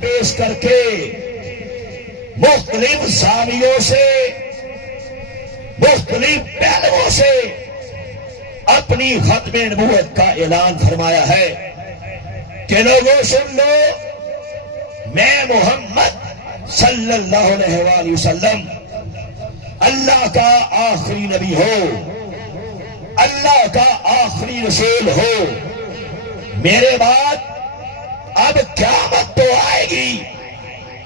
پیش کر کے مختلف زاویوں سے مختلف پہلوؤں سے اپنی ختم نبوت کا اعلان فرمایا ہے کہ لوگوں سن لو، میں محمد صلی اللہ علیہ وآلہ وسلم اللہ کا آخری نبی ہو، اللہ کا آخری رسول ہو، میرے بعد اب قیامت تو آئے گی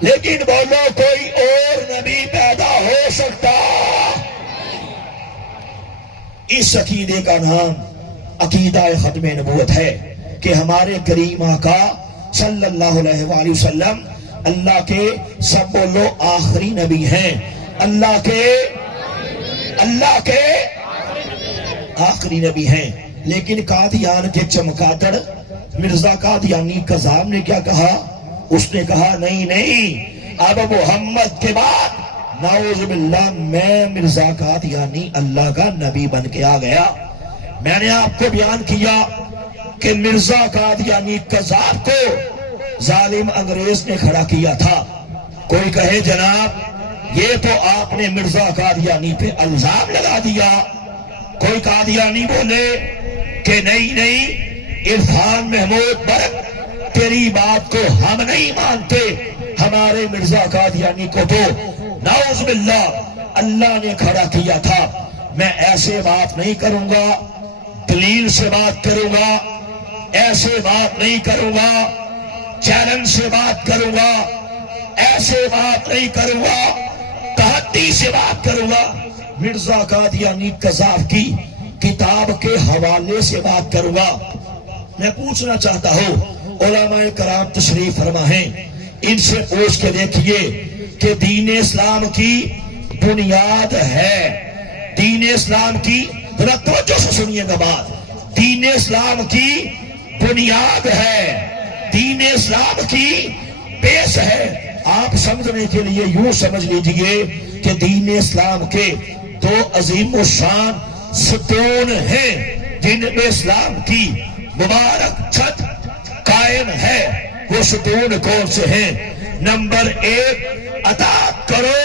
لیکن بولو کوئی اور نبی پیدا ہو سکتا؟ اس عقیدے کا نام عقیدہ ختم نبوت ہے کہ ہمارے کریم آقا صلی اللہ علیہ وآلہ وسلم اللہ کے سب بولو آخری نبی ہیں، اللہ کے آخری نبی ہیں۔ لیکن قادیان کے چمکادڑ مرزا قادیانی قذاب نے کیا کہا؟ اس نے کہا نہیں، اب محمد کے بعد نعوذ باللہ میں مرزا قادیانی اللہ کا نبی بن کے آ گیا۔ میں نے آپ کو بیان کیا کہ مرزا قادیانی قذاب کو ظالم انگریز نے کھڑا کیا تھا۔ کوئی کہے جناب یہ تو آپ نے مرزا قادیانی پہ الزام لگا دیا، کوئی قادیانی بولے کہ نہیں عرفان محمود برق تیری بات کو ہم نہیں مانتے، ہمارے مرزا قادیانی کو تو نعوذ باللہ اللہ نے کھڑا کیا تھا۔ میں ایسے بات نہیں کروں گا، دلیل سے بات کروں گا، ایسے بات نہیں کروں گا، چیلنج سے بات کروں گا، ایسے بات نہیں کروں گا، تحدی سے بات کروں گا، مرزا قادیانی قذاب کی کتاب کے حوالے سے بات کروں گا۔ میں پوچھنا چاہتا ہوں علماء کرام تشریف فرما ہیں، ان سے پوچھ کے دیکھیے کہ دین اسلام کی بنیاد ہے، دین اسلام کی توجہ سے سنیے گا بات، دین اسلام کی بنیاد ہے، دین اسلام کی بیس ہے۔ آپ سمجھنے کے لیے یوں سمجھ لیجئے کہ دین اسلام کے دو عظیم الشان ستون ہیں جن میں اسلام کی مبارک چھت قائم ہے۔ وہ ستون کون سے ہیں؟ نمبر 1 اطاعت کرو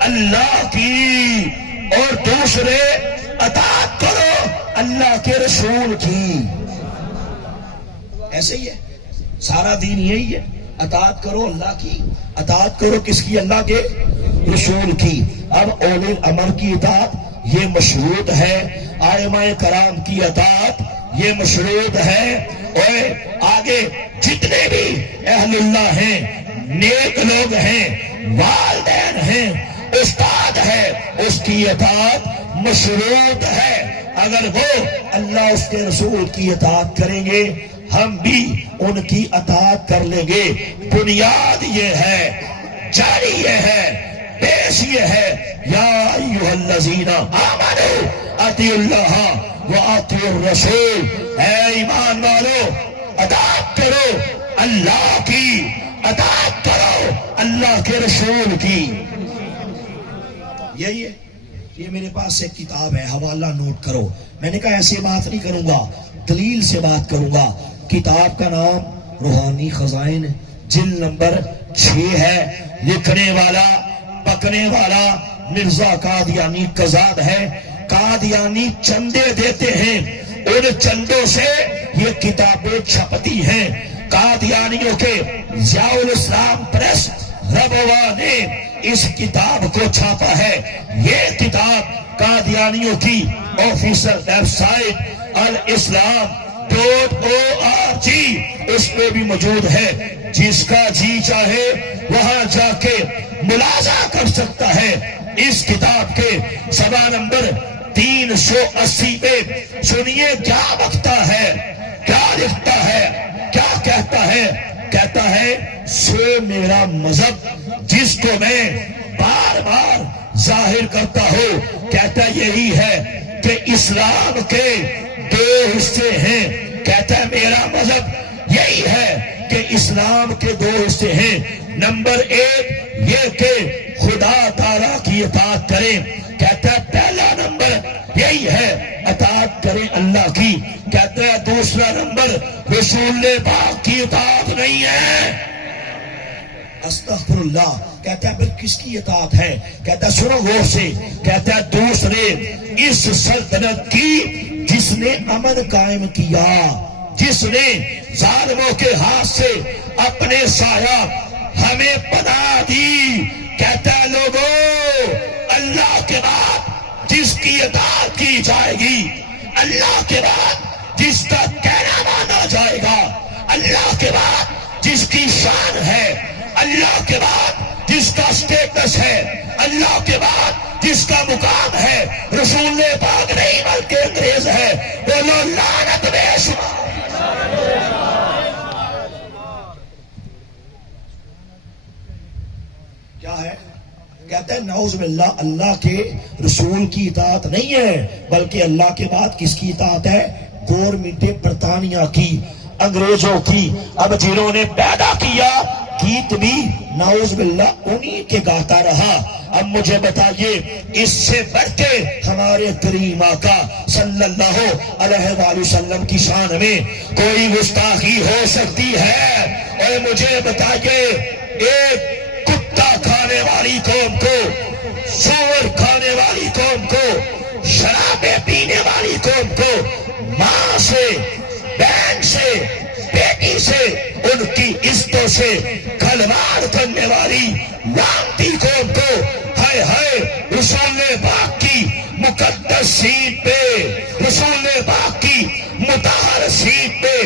اللہ کی، اور دوسرے اطاعت کرو اللہ کے رسول کی۔ ایسے ہی ہے، سارا دین یہی ہے، اطاعت کرو اللہ کی، اطاعت کرو کس کی؟ اللہ کے رسول کی۔ اب اولی الامر کی اطاعت یہ مشروط ہے، ائمہ کرام کی اطاعت یہ مشروط ہے، اور آگے جتنے بھی اہل اللہ ہیں، نیک لوگ ہیں، والدین ہیں، استاد ہے، اس کی اطاعت مشروط ہے۔ اگر وہ اللہ اس کے رسول کی اطاعت کریں گے ہم بھی ان کی اطاعت کر لیں گے۔ بنیاد یہ ہے، جاری یہ ہے، بیس یہ ہے، یا ایھا الذین آمنوا اطیعوا اللہ واطیعوا الرسول، اے ایمان والو اطاعت کرو اللہ کی، اطاعت کرو اللہ کے رسول کی۔ یہی ہے، یہ میرے پاس ایک کتاب ہے، حوالہ نوٹ کرو۔ میں نے کہا ایسے بات نہیں کروں گا، دلیل سے بات کروں گا۔ کتاب کا نام روحانی خزائن، جلد نمبر 6 ہے، لکھنے والا پکنے والا مرزا قادیانی قذاب ہے۔ قادیانی چندے دیتے ہیں، ان چندوں سے یہ کتابیں چھپتی ہیں۔ قادیانیوں کے ضیاء الاسلام پریس ربوہ نے اس کتاب کو چھاپا ہے۔ یہ کتاب قادیانیوں کی آفیشل ویب سائٹ الاسلام.org اس پہ بھی موجود ہے، جس کا جی چاہے وہاں جا کے ملاحظہ کر سکتا ہے۔ اس کتاب کے صفحہ نمبر 380 پہ سنیے کیا بکتا ہے، کیا لکھتا ہے، کیا کہتا ہے۔ کہتا ہے سے میرا مذہب جس کو میں بار بار ظاہر کرتا ہوں، کہتا یہی ہے کہ اسلام کے 2 حصے ہیں۔ کہتا ہے میرا مذہب یہی ہے کہ اسلام کے 2 حصے ہیں۔ نمبر 1 یہ کہ خدا تعالیٰ کی اطاعت کریں، کہتا ہے پہلا نمبر یہی ہے اطاعت کریں اللہ کی۔ کہتا ہے دوسرا نمبر رسول پاک کی اطاعت نہیں ہے۔ استغفر اللہ. کہتا ہے پھر کس کی اطاعت ہے؟ کہتا ہے سنو غور سے. کہتا ہے دوسرے اس سلطنت کی جس نے امن قائم کیا، جس نے ظالموں کے ہاتھ سے اپنے سایہ ہمیں پناہ دی. کہتا ہے لوگوں، اللہ کے بعد جس کی اطاعت کی جائے گی، اللہ کے بعد جس کا کہنا مانا جائے گا، اللہ کے بعد جس کی شان ہے، اللہ کے بعد جس کا سٹیٹس ہے، اللہ کے بعد جس کا مقام ہے، رسول پاک نہیں بلکہ انگریز ہے. بولو لعنت بے شمار. کیا ہے؟ کہتا ہے نعوذ باللہ اللہ کے رسول کی اطاعت نہیں ہے، بلکہ اللہ کے بعد کس کی اطاعت ہے؟ گورنمنٹ برطانیہ کی، انگریزوں کی. اب جنہوں نے پیدا کیا گیت بھی نعوذ باللہ انہی کے گاتا رہا. اب مجھے بتائیے اس سے بڑھ کے ہمارے کریم آقا صلی اللہ علیہ وآلہ وسلم کی شان میں کوئی گستاخی ہو سکتی ہے؟ اور مجھے بتائیے ایک کتا کھانے والی قوم کو، سور کھانے والی قوم کو، شرابیں پینے والی قوم کو ماں سے، بہن سے، بیٹی سے، ان کی عزتوں سے کھلواڑ کرنے والی لعنتی قوم کو ہائے ہائے رسول پاک کی مقدس سیٹ پہ، رسول پاک کی مطہر سیٹ پہ،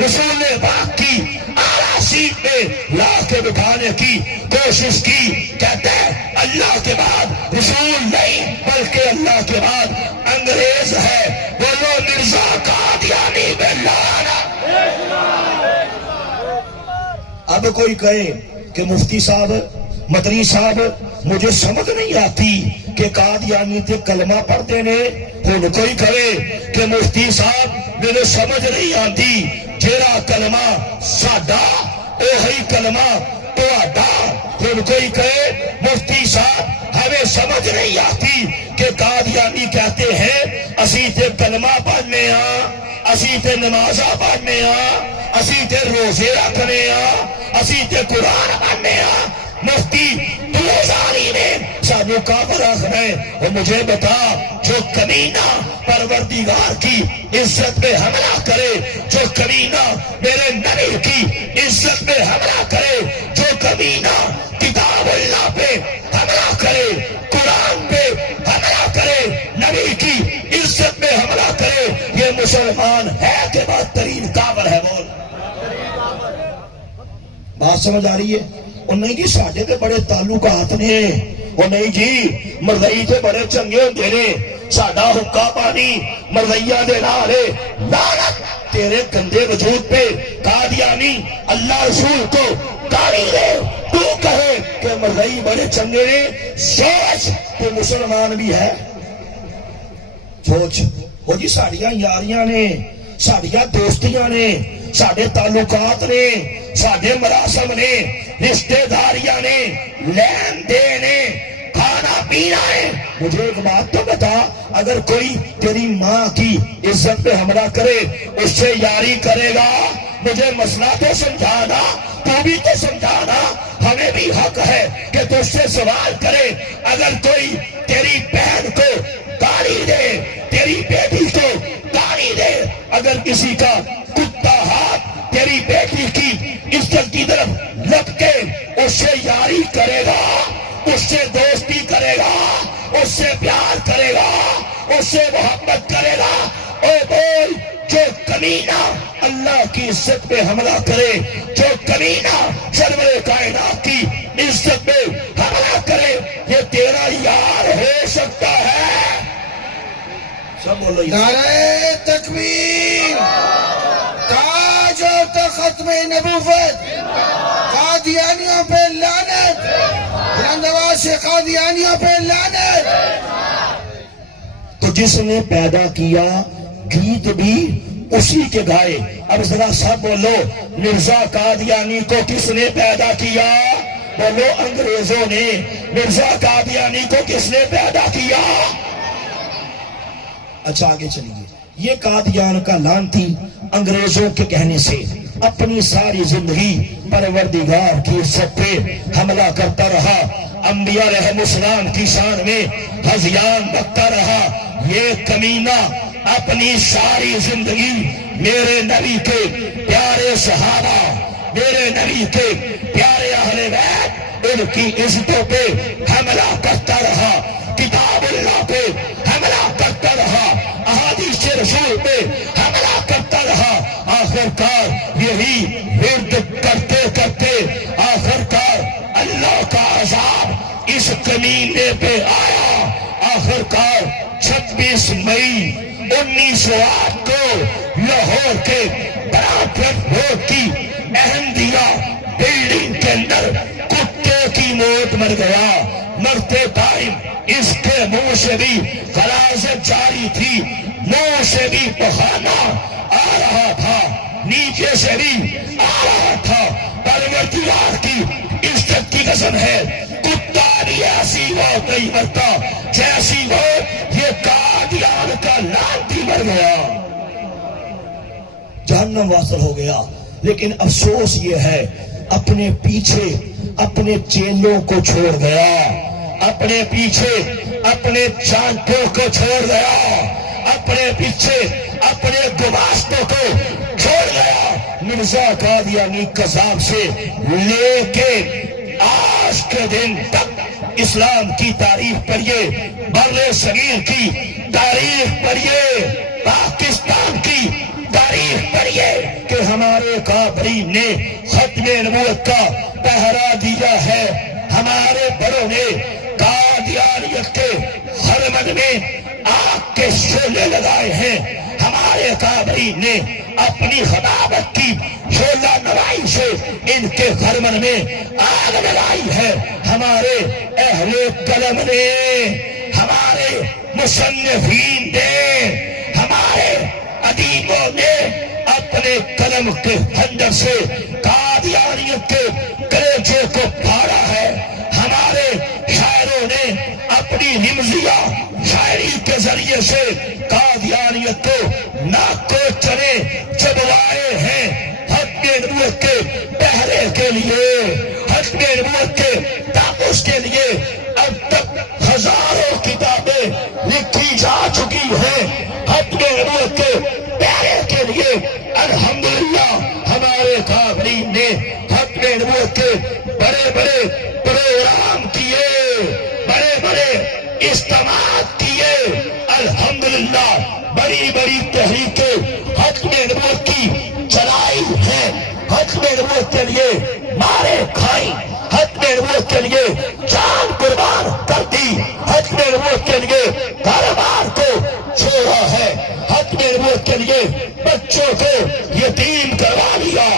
رسول پاک کی اعلیٰ سیٹ پہ لا کے بٹھانے کی کوشش کی. کہتے ہیں اللہ کے بعد رسول نہیں بلکہ اللہ کے بعد انگریز ہے. بولو مرزا قادیانی باللہ. اب کوئی کہے کہ مفتی صاحب، مدنی صاحب مجھے سمجھ نہیں آتی کہ قادیانی تے کلمہ پڑھتے نے. ہن کوئی کہے کہ مفتی صاحب مجھے سمجھ نہیں آتی جیڑا کلمہ ساڈا اوہی کلمہ تہاڈا. ہن کوئی کہے مفتی صاحب ہمیں سمجھ نہیں آتی کہ قادیانی کہتے ہیں اسی تے کلمہ پڑھنے ہاں، اسی تے نمازاں پڑھنے ہاں، اسی تے روزے رکھنے ہاں، اسی تے قرآن پڑھنے ہاں. مفتی دوزاری نے سانو کافر آخنا ہے. اور مجھے بتا جو کمینہ پروردگار کی عزت پہ حملہ کرے، جو کمینہ میرے نبی کی عزت پہ حملہ کرے، جو کمینہ کتاب اللہ پہ حملہ کرے، قرآن پہ حملہ کرے، نبی کی عزت پہ حملہ کرے، یہ مسلمان ہے کہ بدترین کافر ہے. بول بات سمجھ آ رہی ہے؟ اور نہیں جی ساڈے تے بڑے تعلقات نے، اور نہیں جی مرزائی تے بڑے چنگے ہوندے نے، ساڈا حقہ پانی مرزائیاں دے نال ہے. لعنت تیرے گندے وجود پہ. قادیانی اللہ رسول کو گالی دے، تو کہے کہ مرزائی بڑے چنگے نے. سوچ کہ مسلمان بھی ہے. سوچ وہ جی ساڈیاں یاریاں نے، ساڈیاں دوستیاں نے، ساڈے تعلقات نے، ساڈے مراسم نے، رشتہ داریاں نے، لین دین نے، کھانا پینا ہے. مجھے ایک بات تو بتا، اگر کوئی تیری ماں کی عزت پہ حملہ کرے اس سے یاری کرے گا، مجھے مسئلہ تو سمجھانا، تو بھی تو سمجھانا. ہمیں بھی حق ہے کہ تو اس سے سوال کرے. اگر کوئی تیری بہن کو گالی دے، تیری بیٹی کو گالی دے، اگر کسی کا کتا ہاتھ تیری بیٹی کی عزت کی طرف لپکے، اس سے یاری کرے گا، اس سے دوستی کرے گا، اس سے پیار کرے گا، اس سے محبت کرے گا. او بول جو کمینہ اللہ کی عزت پہ حملہ کرے، جو کمینہ سرور کائنات کی عزت پہ حملہ کرے، یہ تیرا یار ہو سکتا ہے. سب بولو نعرہ تکبیر، تاج و تخت میں نبوت، قادیانیوں پہ لعنت، بلندآواز سے قادیانیوں پہ لعنت. تو جس نے پیدا کیا گیت بھی اسی کے گائے. اب ذرا سب بولو مرزا قادیانی کو کس نے پیدا کیا؟ بولو انگریزوں نے. مرزا قادیانی کو کس نے پیدا کیا؟ اچھا آگے چلیے. یہ قادیان کا لعنتی انگریزوں کے کہنے سے اپنی ساری زندگی پروردگار کی عزت پہ حملہ کرتا رہا، انبیاء علیہ السلام کی شان میں ہذیان بکتا رہا، یہ کمینہ اپنی ساری زندگی میرے نبی کے پیارے صحابہ، میرے نبی کے پیارے اہل بیت، ان کی عزتوں پہ حملہ کرتا رہا، کتاب اللہ پہ حملہ کرتا رہا، احادیث رسول پہ حملہ کرتا رہا۔ آخر کار یہی ورد کرتے کرتے آخر کار اللہ کا عذاب اس کمینے پہ آیا۔ آخر کار 26 مئی 1908 کو لاہور کے برامپٹ روڈ کی احمدیہ بلڈنگ کے اندر کتے کی موت مر گیا۔ مرتے ٹائم اس کے منہ سے بھی غلاظت جاری تھی، منہ سے بھی بہانا آ رہا تھا، نیچے سے بھی آ رہا تھا۔ پروردگار کی عزت کی قسم ہے، کتا بھی ایسی موت نہیں مرتا جیسی موت یہ قادیان کا لعنتی مر گیا، جہنم واصل ہو گیا۔ لیکن افسوس یہ ہے اپنے پیچھے اپنے چیلوں کو چھوڑ گیا، اپنے پیچھے اپنے چانٹوں کو چھوڑ گیا، اپنے پیچھے اپنے گماشتوں کو چھوڑ گیا۔ مرزا قادیانی قذاب سے لے کے آج کے دن تک اسلام کی تاریخ پڑھیے، بر صغیر کی تاریخ پڑھیے، پاکستان کی تاریخ پڑھیے کہ ہمارے کافرین نے ختم نبوت کا پہرا دیا ہے، ہمارے بڑوں نے قادیانیت کے حرمن میں آگ کے شعلے لگائے ہیں، ہمارے کافرین نے اپنی خطابت کی شعلہ نوائی سے ان کے حرمن میں آگ لگائی ہے، ہمارے اہل قلم نے، ہمارے مصنفین نے، ہمارے ادیبوں نے اپنے قلم کے اندر سے قادیانیت کے کلیجے کو پھاڑا ہے، ہمارے شاعروں نے اپنی رمزیہ شاعری کے ذریعے سے قادیانیت کو ناک کو چنے چبوائے ہیں۔ ختم نبوت کے پہرے کے لیے، ختم نبوت کے تحفظ کے لیے اب تک ہزاروں کتابیں لکھی جا چکی ہیں، ختم نبوت کے پہرے کے لیے الحمدللہ ہمارے کافرین نے ختم نبوت کے بڑے بڑے پروگرام کیے، بڑے بڑے اجتماعات کیے، الحمدللہ بڑی بڑی تحریکیں ختم نبوت کی چلائی ہیں، ختم نبوت کے لیے مارے کھائی، ختم نبوت کے لیے جان قربان کر دی، ختم نبوت کے لیے کاروبار کو چھوڑا ہے، ختم نبوت کے لیے بچوں کو یتیم کروا لیا،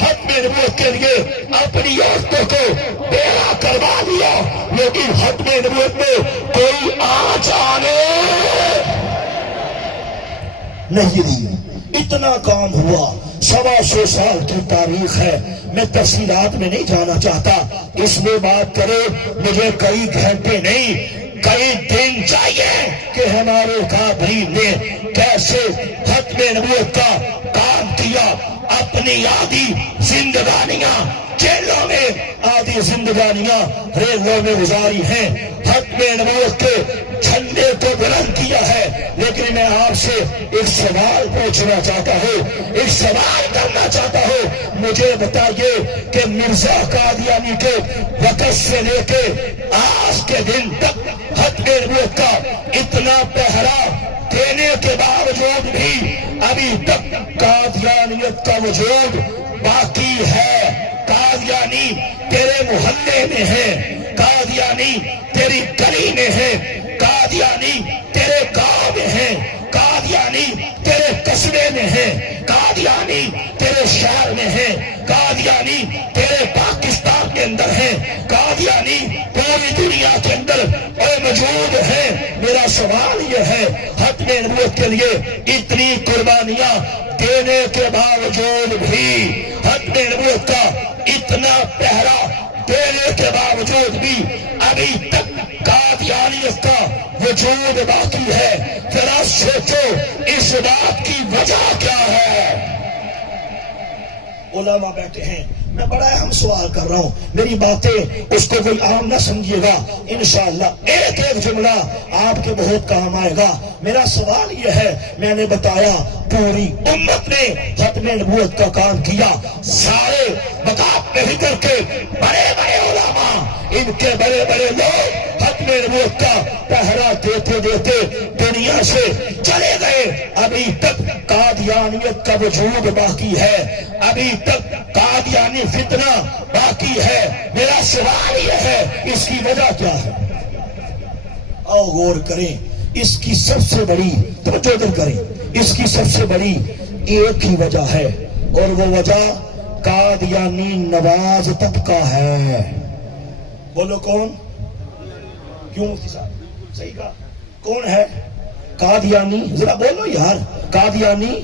ختم نبوت کے لیے اپنی عورتوں کو بیوہ کروا لیا، لیکن ختم نبوت میں کوئی آنچ آنے نہیں دی۔ اتنا کام ہوا، 125 سال کی تاریخ ہے، میں تفصیلات میں نہیں جانا چاہتا، اس میں بات کرے مجھے کئی گھنٹے نہیں کئی دن چاہیے کہ ہمارے کافرین نے کیسے ختم نبوت کا کام کیا، اپنی آدھی زندگانیاں جیلوں میں، آدھی زندگانیاں ریلوں میں گزاری ہیں، ختم نبوت کے جھنڈے کو بلند کیا ہے۔ لیکن میں آپ سے ایک سوال پوچھنا چاہتا ہوں، ایک سوال کرنا چاہتا ہوں، مجھے بتائیے کہ مرزا قادیانی کے وقت سے لے کے آج کے دن تک ختم نبوت کا اتنا پہرا دینے کے باوجود بھی ابھی تک قادیانیت کا وجود باقی ہے۔ قادیانی تیرے محلے میں ہے، قادیانی تیری گلی میں ہے، قادیانی تیرے گاؤں میں ہے، قادیانی تیرے قصبے میں ہے، قادیانی تیرے شہر میں ہے، قادیانی تیرے پاکستان کے اندر ہے، قادیانی پوری دنیا کے اندر موجود ہے۔ میرا سوال یہ ہے، ختم نبوت کے لیے اتنی قربانیاں دینے کے باوجود بھی، ختم نبوت کا اتنا پہرا دینے کے باوجود بھی ابھی تک قادیانیت کا وجود باقی ہے۔ ذرا سوچو اس بات کی وجہ کیا ہے؟ علماء بیٹھے ہیں، میں بڑا اہم سوال کر رہا ہوں، میری باتیں اس کو کوئی عام نہ سمجھیے گا، انشاءاللہ ایک ایک جملہ آپ کے بہت کام آئے گا۔ میرا سوال یہ ہے، میں نے بتایا پوری امت نے ختم نبوت کا کام کیا، سارے مقام پہ کر کے بڑے بڑے علماء، ان کے بڑے بڑے لوگ ختم نبوت کا پہرا دیتے دیتے دنیا سے چلے گئے، ابھی تک قادیانیت کا وجود باقی ہے، ابھی تک قادیانی فتنہ باقی ہے۔ میرا سوال یہ ہے، اس کی وجہ کیا ہے؟ آؤ غور کریں، اس کی سب سے بڑی توجہ ادھر کریں، اس کی سب سے بڑی ایک ہی وجہ ہے، اور وہ وجہ قادیانی نواز طبقہ ہے۔ بولو کون؟ کیوں مفتی صاحب صحیح کہا، کون ہے؟ قادیانی، ذرا بولو یار، قادیانی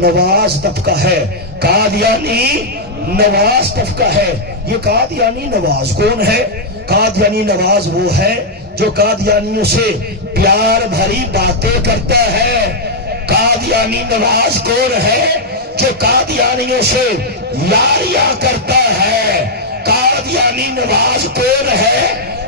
نواز طبقہ ہے، قادیانی نواز طبقہ ہے۔ یہ قادیانی نواز کون ہے؟ قادیانی نواز وہ ہے جو قادیانیوں سے پیار بھری باتیں کرتا ہے۔ قادیانی نواز کون ہے؟ جو قادیانیوں سے یاریاں کرتا ہے۔ قادیانی نواز کون ہے؟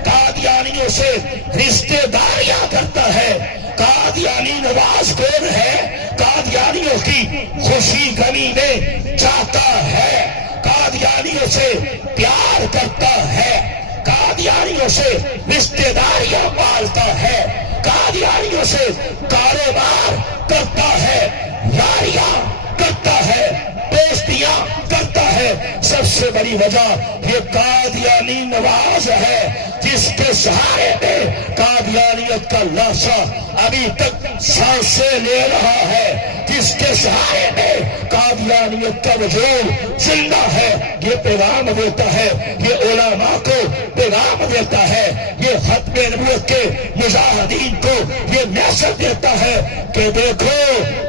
قادیانیوں سے رشتہ داریاں کرتا ہے۔ قادیانی نواز کون ہے؟ قادیانیوں کی خوشی غمی میں چاہتا ہے، قادیانیوں سے پیار کرتا ہے، قادیانیوں سے رشتہ داریاں پالتا ہے، قادیانیوں سے کاروبار کرتا ہے، یاریاں کرتا ہے، دوستیاں کرتا ہے۔ سب سے بڑی وجہ یہ قادیانی نواز ہے، جس کے سہارے میں قادیانیت کا لاشا ابھی تک سانسیں لے رہا ہے، جس کے سہارے میں قادیانیت کا وجود زندہ ہے۔ یہ پیغام دیتا ہے، یہ علماء کو پیغام دیتا ہے، یہ ختم نبوت کے مجاہدین کو یہ میسج دیتا ہے کہ دیکھو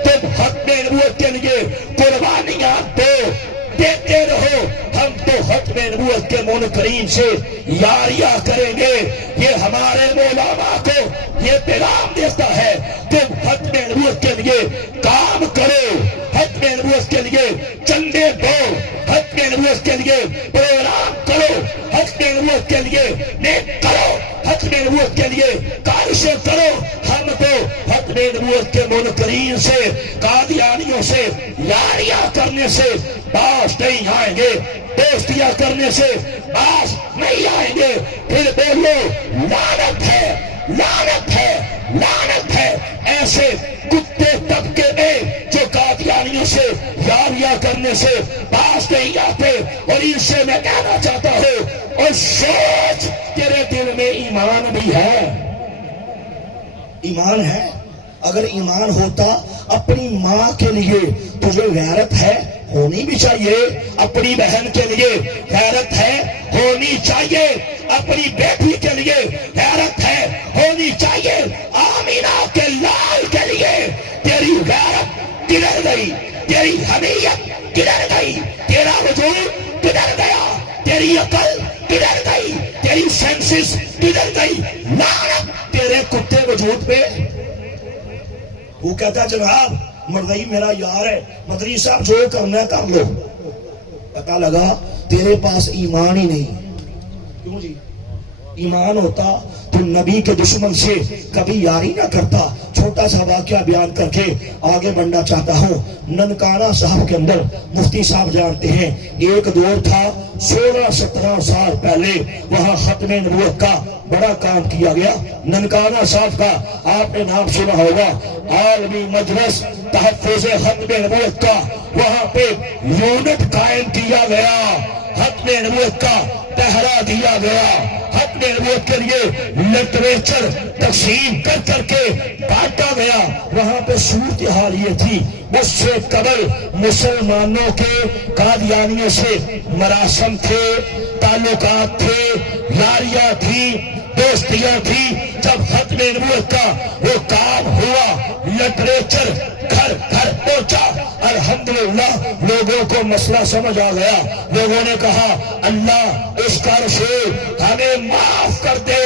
تم ختم نبوت کے لیے قربانیاں دیتے رہو، ہم تو ختم نبوت کے منکرین سے یاریاں کریں گے۔ یہ ہمارے علماء کو یہ پیغام دیتا ہے، تم ختم نبوت کے لیے کام کرو، ختم نبوت کے لیے چندے دو، ختم نبوت کے لیے پروگرام کرو، ختم نبوت کے لیے نیک کرو، ختم نبوت کے لیے کارشیں کرو۔ ہم تو ختم نبوت کے منکرین سے، قادیانیوں سے یاریاں کرنے سے باز نہیں آئیں گے، دوستیاں کرنے سے باز نہیں آئیں گے۔ پھر بولو لعنت ہے، لعنت ہے، لعنت ہے ایسے کتے طبقے میں جو قادیانیوں سے یاریاں کرنے سے باز نہیں آتے۔ اور ان سے میں کہنا چاہتا ہوں، اور سوچ تیرے دل میں ایمان بھی ہے، ایمان ہے؟ اگر ایمان ہوتا اپنی ماں کے لیے تجھے غیرت ہے، ہونی بھی چاہیے، اپنی بہن کے لیے غیرت ہے، ہونی چاہیے، اپنی بیٹی کے لیے غیرت ہے، ہونی چاہیے، آمینہ کے لال کے لیے تیری غیرت کدھر گئی؟ تیری حمیت کدھر گئی؟ تیرا وجود کدھر گیا؟ تیری عقل کدھر گئی؟ تیری سینسز کدھر گئی؟ لعنت تیرے کتے وجود پہ۔ وہ کہتا ہے جناب مرغئی میرا یار ہے، مدری صاحب جو کرنا ہے کر لو۔ پتہ لگا تیرے پاس ایمان ہی نہیں۔ کیوں جی؟ ایمان ہوتا تو نبی کے دشمن سے کبھی یاری نہ کرتا۔ چھوٹا سا واقعہ بیان کر کے آگے بڑھنا چاہتا ہوں۔ ننکانہ صاحب کے اندر مفتی صاحب جانتے ہیں ایک دور تھا 16-17 سال پہلے، وہاں ختم نبوت کا بڑا کام کیا گیا۔ ننکانہ صاحب کا آپ نے نام سنا ہوگا، عالمی مجلس تحفظ ختم نبوت کا، وہاں پہ یونٹ قائم کیا گیا، ختم نبوت کا پہرا دیا گیا، ختم نبوت کے لیے لٹریچر تقسیم کر کر کے بانٹا گیا۔ وہاں پہ صورتحال یہ تھی، اس سے قبل مسلمانوں کے قادیانیوں سے مراسم تھے، تعلقات تھے، یاریاں تھی، دوستیاں تھی۔ جب ختم نبوت کا وہ کام ہوا، لٹریچر گھر گھر پہنچا، الحمدللہ لوگوں کو مسئلہ سمجھ آ گیا۔ لوگوں نے کہا اللہ اس کر سے ہمیں معاف کر دے،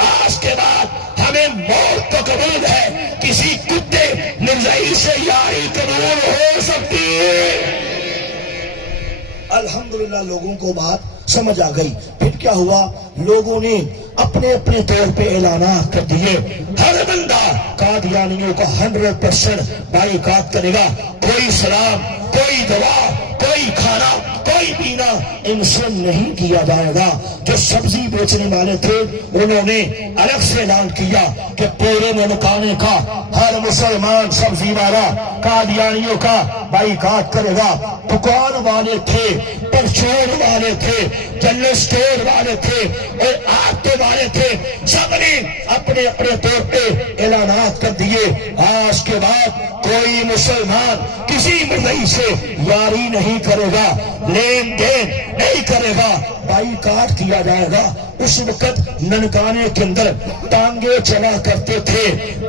آج کے بعد ہمیں موت تو قبول ہے، کسی کتے مرزائی سے یاری قبول ہو سکتی ہے۔ الحمدللہ لوگوں کو بات سمجھ آ گئی. پھر کیا ہوا, لوگوں نے اپنے اپنے طور پہ اعلانات کر دیے, ہر بندہ قادیانیوں کا 100% بائیکاٹ کرے گا. کوئی سلام, کوئی دعا, کوئی کھانا, کوئی پینا ان سے نہیں کیا جائے گا. جو سبزی بیچنے والے تھے انہوں نے الگ سے اعلان کیا کہ پورے ننکانے کا ہر مسلمان سبزی والا قادیانیوں کا بائیکاٹ کرے گا. دکان والے تھے, پرچون والے تھے, جنرل اسٹور والے تھے اور آٹے والے تھے, سب نے اپنے اپنے طور پہ اعلانات کر دیے. آج کے بعد کوئی مسلمان کسی مرئی سے یاری نہیں کرے گا, لین دین نہیں کرے گا, بائیکاٹ کیا جائے گا. اس وقت ننکانے کے اندر ٹانگے چلا کرتے تھے.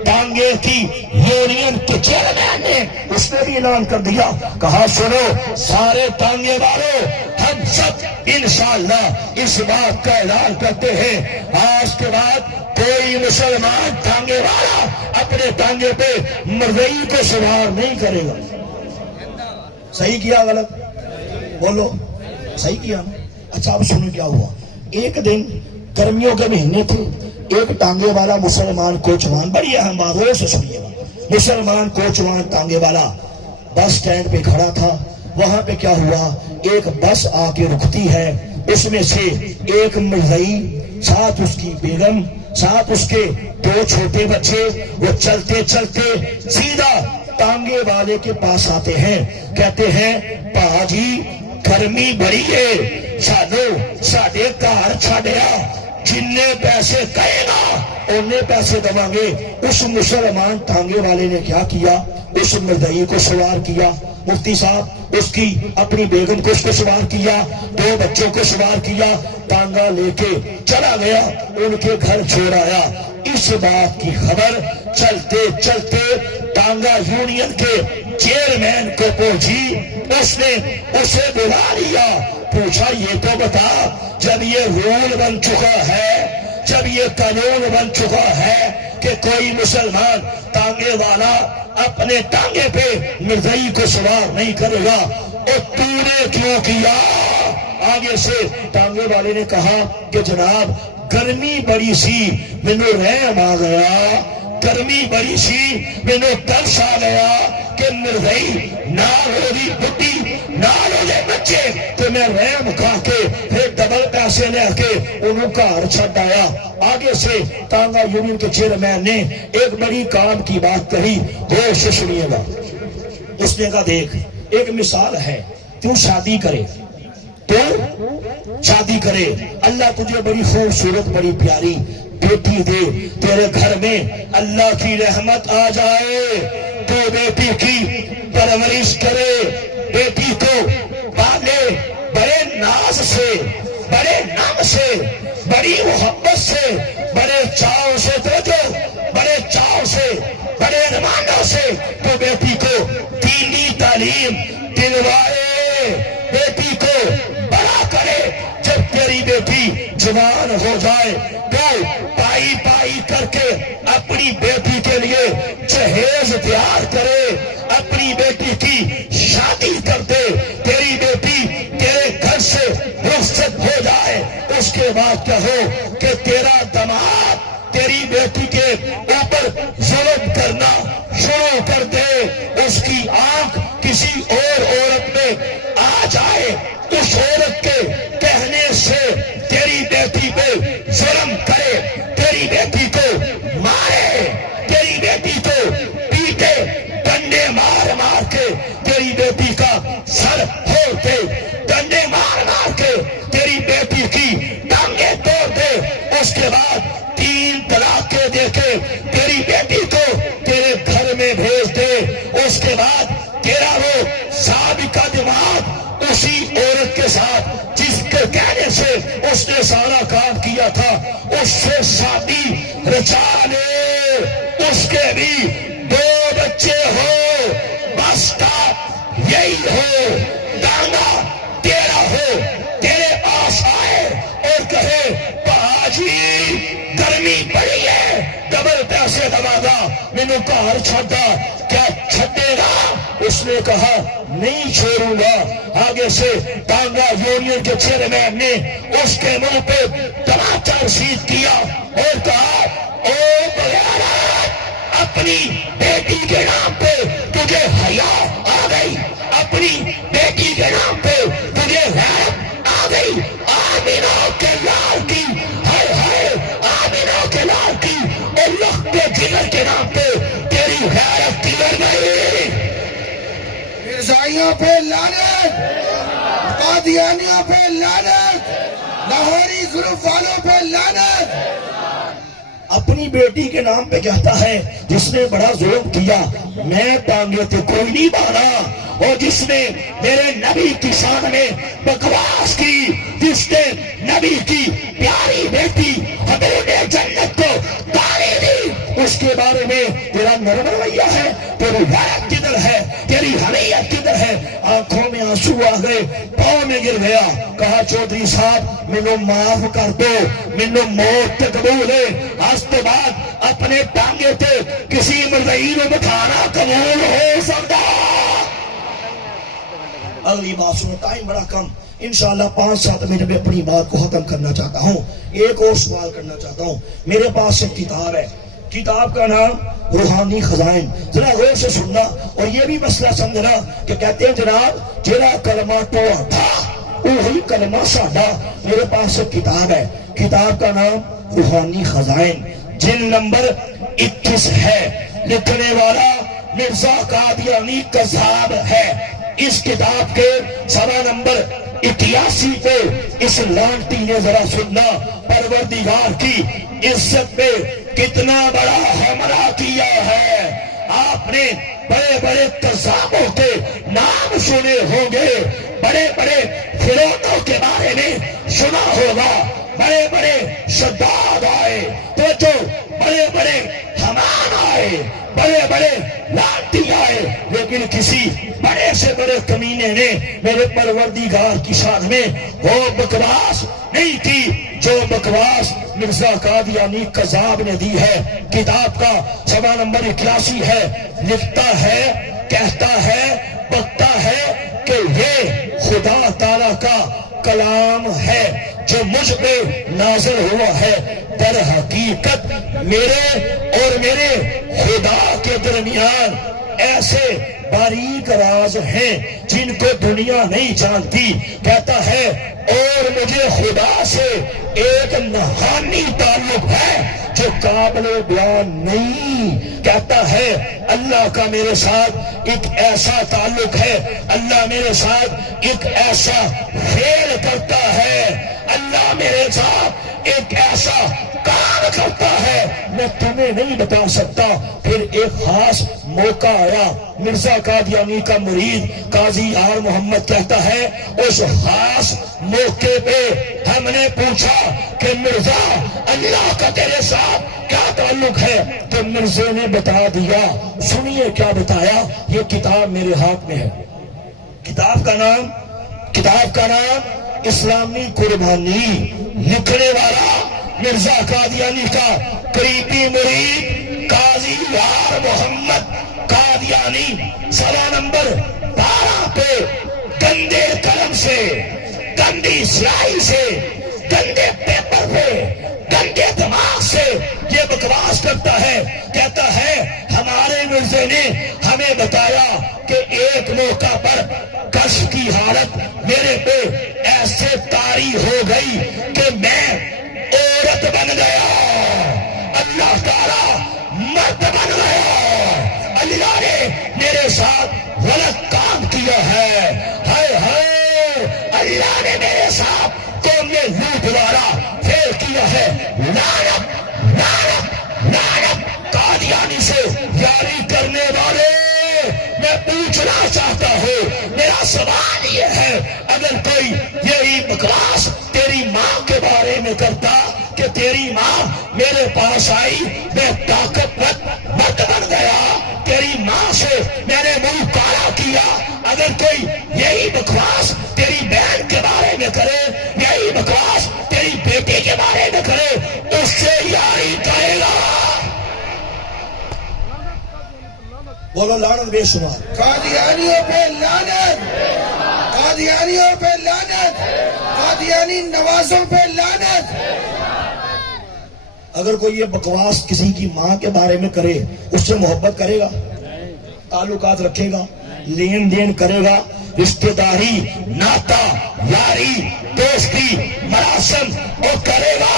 ٹانگے کی یونین کے چیئرمین نے اس نے بھی اعلان کر دیا, کہا سنو سارے ٹانگے والوں, ہم سب انشاءاللہ اس بات کا اعلان کرتے ہیں آج کے بعد کوئی مسلمان ٹانگے والا اپنے ٹانگے پہ مرغئی کو سوار نہیں کرے گا. صحیح کیا غلط؟ بولو صحیح کیا. اچھا اب سنو کیا ہوا. ایک دن گرمیوں کے مہینے تھے, ایک ٹانگے والا مسلمان کوچوان, بڑی اہم بات ہو سے سنیے گا, مسلمان کوچوان ٹانگے والا بس سٹینڈ پہ کھڑا تھا. وہاں پہ کیا ہوا, ایک بس آ کے رکتی ہے, اس میں سے ایک مرغئی, ساتھ اس کی بیگم, ساتھ اس کے 2 چھوٹے بچے, وہ چلتے چلتے سیدھا ٹانگے والے کے پاس آتے ہیں. کہتے ہیں پاجی گرمی بڑی ہے, سانو ساڈے گھر چھڈیا, جن پیسے کہے گا انہیں پیسے دواں گے. اس مسلمان ٹانگے والے نے کیا کیا, اس مرغئی کو سوار کیا. مفتی صاحب اس کی اپنی بیگم کو اس کو سوار کیا, 2 بچوں کو سوار کیا, ٹانگا لے کے چلا گیا, ان کے گھر چھوڑ آیا. اس بات کی خبر چلتے چلتے ٹانگا یونین کے چیئرمین کو پہنچی. اس نے اسے بلا لیا, پوچھا یہ تو بتا, جب یہ رول بن چکا ہے, جب یہ قانون بن چکا ہے کہ کوئی مسلمان ٹانگے والا اپنے ٹانگے پہ مرغئی کو سوار نہیں کرے گا, اور تو نے کیوں کیا؟ آگے سے ٹانگے والے نے کہا کہ جناب گرمی بڑی سی, مینوں رحم آ گیا, گرمی بڑی سی, مینوں ترس آ گیا کہ مرغئی نال ہوئی بڈی, نال ہوئے بچے, تو میں رحم کھا کے پھر ڈبل پیسے لے کے انہوں گھر چھڈ آیا. آگے سے ٹانگا یونین کے چیئرمین نے ایک بڑی کام کی بات کہی, غور سے سنیے گا. اس نے کہا دیکھ ایک مثال ہے, تو شادی کرے, تو شادی کرے, اللہ تجھے بڑی خوبصورت بڑی پیاری بیٹی دے, تیرے گھر میں اللہ کی رحمت آ جائے, تو بیٹی کی پرورش کرے, بیٹی کو پالے, بڑے ناز سے, بڑے نام سے, بڑی محبت سے, بڑے چاؤ سے, بڑے چاؤ سے, بڑے ارمانوں سے تو بیٹی کو دینی تعلیم دلوائے, بیٹی کو بڑا کرے. جب تیری بیٹی جوان ہو جائے تو پائی پائی کر کے اپنی بیٹی کے لیے جہیز تیار کرے, اپنی بیٹی کی شادی کر دے. تیری بیٹی تیرے گھر سے رخصت ہو جائے, اس کے بعد کیا ہو کہ تیرا دماد تیری بیٹی کے اوپر ظلم کرنا شروع کر دے, اس کی آنکھ کسی اور عورت میں آ جائے, اس عورت کے کہنے سے تیری بیٹی پہ ظلم کرے, تیری بیٹی کو مارے, تیری بیٹی کو پیٹے, ڈنڈے مار مار کے تیری بیٹی کا سر پھوڑ دے, ڈنڈے مار مار کے تیری بیٹی کی ٹانگیں توڑ دے. اس کے بعد 3 طلاقیں دے کے تیری بیٹی کو تیرے گھر میں بھیج دے. اس کے بعد تیرا وہ سابقہ دماغ اسی عورت کے ساتھ جس کے کہنے سے اس نے سارا کام کیا تھا, اس سے شادی رچا لے, اس کے بھی 2 بچے ہو, بس کا یہی ہو, ڈانگا تیرا ہو, تیرے پاس آئے اور کہے باجی گرمی پڑی ہے, ڈبل پیسے دوا گا, مینوں گھر چھڈا, کیا چھڈے گا؟ اس نے کہا نہیں چھوڑوں گا. آگے سے ٹانگا یونین کے چیئرمین نے اس کے منہ پہ تماچا رسید کیا اور کہا او بغیرت، اپنی بیٹی کے نام پہ تجھے حیا آ گئی، اپنی بیٹی کے نام پہ تجھے غیرت آ گئی. آمینہ کے لال کی، ہائے ہائے آمینہ کے لال کی اللہ کے جگر کے نام پہ تیری غیرت کدھر گئی؟ مرزائیوں پہ لعنت، قادیانیوں پہ لعنت، لاہوری گروپ والوں پہ لعنت. اپنی بیٹی کے نام پہ کہتا ہے جس نے بڑا ظلم کیا میں ٹانگے تھے کوئی نہیں مانا، اور جس نے میرے نبی کی شان میں بکواس کی، جس نے نبی کی پیاری بیٹی حضور جنت کو گالی دی، اس کے بارے میں تیرا نرم رویہ ہے، تیری غیرت کدھر ہے، تیری حمیت کدھر ہے؟ آنکھوں میں آنسو آ گئے، پاؤں میں گر گیا. کہا چودھری صاحب مینوں معاف کر دو، مینوں موت تے قبول ہے. آج تو بعد اپنے ٹانگے تے کسی مرزائی نو بٹھانا قبول ہو سکتا. اگلی بات سنو، ٹائم بڑا کم، انشاءاللہ 5-7 منٹ میں اپنی بات کو ختم کرنا چاہتا ہوں. ایک اور سوال کرنا چاہتا ہوں. میرے پاس ایک کتاب ہے، کتاب کا نام روحانی خزائن. ذرا غور سے سننا اور یہ بھی مسئلہ سمجھنا کہ کہتے ہیں جناب جیڑا کلمہ ٹوٹا وہی کلمہ ساڈا. میرے پاس ایک کتاب ہے، کتاب کا نام روحانی خزائن، جلد نمبر 21 ہے، لکھنے والا مرزا قادیانی قذاب ہے. اس کتاب کے صفحہ نمبر 81 پہ اس لانتی نے ذرا سننا پروردگار کی عزت پہ کتنا بڑا حملہ کیا ہے. آپ نے بڑے بڑے قذابوں کے نام سنے ہوں گے، بڑے بڑے فرعونوں کے بارے میں سنا ہوگا، بڑے بڑے شداد آئے تو جو بڑے بڑے حمان آئے، بڑے بڑے لانتی آئے، لیکن کسی بڑے سے بڑے کمینے نے میرے پروردگار کی شان میں وہ بکواس نہیں کی جو بکواس مرزا قادیانی قذاب نے دی ہے. کتاب کا صفحہ نمبر 81 ہے، لکھتا ہے، کہتا ہے، بکتا ہے کہ یہ خدا تعالی کا کلام ہے جو مجھ پہ نازل ہوا ہے. در حقیقت میرے اور میرے خدا کے درمیان ایسے باریک راز ہیں جن کو دنیا نہیں جانتی. کہتا ہے اور مجھے خدا سے ایک نہانی تعلق ہے جو قابل بیان نہیں. کہتا ہے اللہ کا میرے ساتھ ایک ایسا تعلق ہے، اللہ میرے ساتھ ایک ایسا فعل کرتا ہے، اللہ میرے ساتھ ایک ایسا کام کرتا ہے میں تمہیں نہیں بتا سکتا. پھر ایک خاص موقع آیا، مرزا قادیانی کا مرید قاضی آر محمد کہتا ہے اس خاص موقع پہ ہم نے پوچھا کہ مرزا اللہ کا تیرے ساتھ کیا تعلق ہے؟ تو مرزا نے بتا دیا. سنیے کیا بتایا، یہ کتاب میرے ہاتھ میں ہے. کتاب کا نام اسلامی قربانی، لکھنے والا مرزا قادیانی کا قریبی مرید قاضی آر محمد قادیانی. صفحہ نمبر 12 پہ گندے قلم سے، گندی سیاہی سے، گندے پیپر پہ، گندے دماغ سے یہ بکواس کرتا ہے. کہتا ہے ہمارے مرزے نے ہمیں بتایا کہ ایک موقع پر کشف کی حالت میرے پہ ایسے طاری ہو گئی کہ میں عورت بن گیا، اللہ تعالی مرد بن گیا. اللہ نے میرے ساتھ غلط کام کیا ہے، ہائے ہائے اللہ نے میرے ساتھ قوم نے لوٹ مارا پھر کیا ہے. لعنت لعنت لعنت قادیانی سے یاری کرنے والے. میں پوچھنا چاہتا ہوں، میرا سوال یہ ہے اگر کوئی یہی بکواس تیری ماں کے بارے میں کرتا کہ تیری ماں میرے پاس آئی میں طاقتور مرد بن گیا، تیری ماں سے میں نے منہ کالا کیا، اگر کوئی یہی بکواس تیری بہن کے بارے میں کرے، یہی بکواس تیری بیٹی کے بارے میں کرے، اس سے یاری کرے گا. بولو لعنت بے شمار. قادیانیوں پہ لعنت، قادیانیوں پہ لعنت، قادیانی نوازوں پہ لعنت. اگر کوئی یہ بکواس کسی کی ماں کے بارے میں کرے، اس سے محبت کرے گا، تعلقات رکھے گا، لین دین کرے گا، رشتہ داری، ناتا، یاری، دوستی، مراسم وہ کرے گا.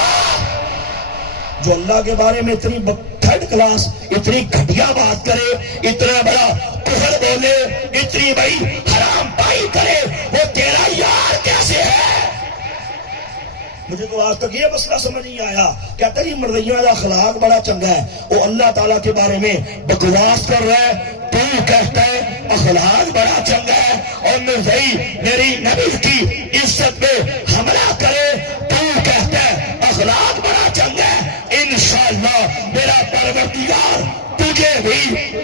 جو اللہ کے بارے میں اتنی تھرڈ کلاس، اتنی گھٹیا بات کرے، اتنا بڑا کفر بولے، اتنی بڑی حرام پائی کرے، وہ تیرا یار کیسے ہے؟ مجھے تو آج تک یہ مسئلہ سمجھ نہیں آیا. کہتا ہے یہ مردیاں دا اخلاق بڑا چنگا ہے، وہ اللہ تعالیٰ کے بارے میں بکواس کر رہا ہے. تو کہتا ہے اخلاق بڑا چنگا ہے، اور مرزائی میری نبی کی عزت پہ حملہ کرے. تو کہتا ہے اخلاق بڑا چنگا ہے. انشاءاللہ میرا پروردگار تجھے بھی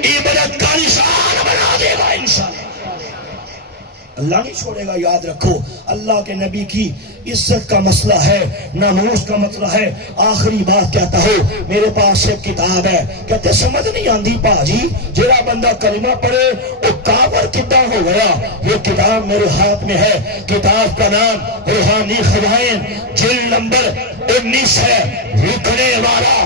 عبادت کا نشان بنا دے گا انشاءاللہ. اللہ نہیں چھوڑے گا. یاد رکھو اللہ کے نبی کی عزت کا مسئلہ ہے، ناموس کا مسئلہ ہے. آخری بات کہتا ہو، میرے پاس ایک کتاب ہے. کہتے سمجھ نہیں آندی پاجی، جڑا بندہ کلمہ پڑھے وہ کافر کتاب ہو گیا. یہ کتاب میرے ہاتھ میں ہے. کتاب کا نام روحانی خزائن، جلد نمبر 19 ہے. لکھنے والا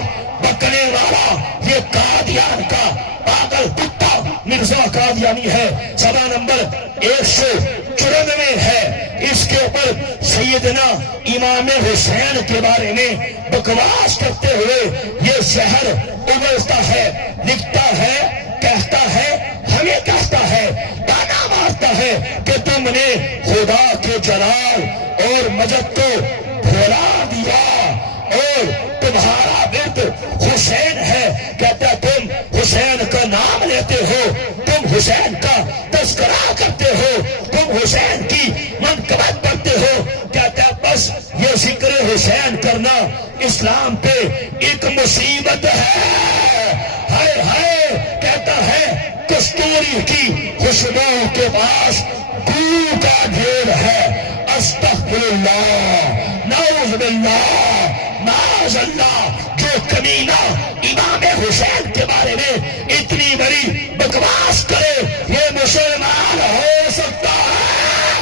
بکنے والا یہ قادیان کا پاگل کتا مرزا قادیانی ہے. صفحہ نمبر 194 ہے. اس کے اوپر سیدنا امام حسین کے بارے میں بکواس کرتے ہوئے یہ شہر ابلتا ہے، لکھتا ہے، کہتا ہے، ہمیں کہتا ہے، تانا مارتا ہے کہ تم نے خدا کے جلال اور مجد کو بھلا دیا اور تمہارا ورد حسین ہے. کہتا تم حسین کا نام لیتے ہو، تم حسین کا تذکرہ کرتے ہو، تم حسین کی منقبت پڑھتے ہو. کہتا بس یہ ذکر حسین کرنا اسلام پہ ایک مصیبت ہے. ہائے ہائے کہتا ہے کستوری کی خوشبو کے پاس گلو کا ڈھیر ہے. استغفر اللہ، نعوذ باللہ، معاذ اللہ. جو کمینہ امام حسین کے بارے میں اتنی بڑی بکواس کرے یہ مسلمان ہو سکتا ہے؟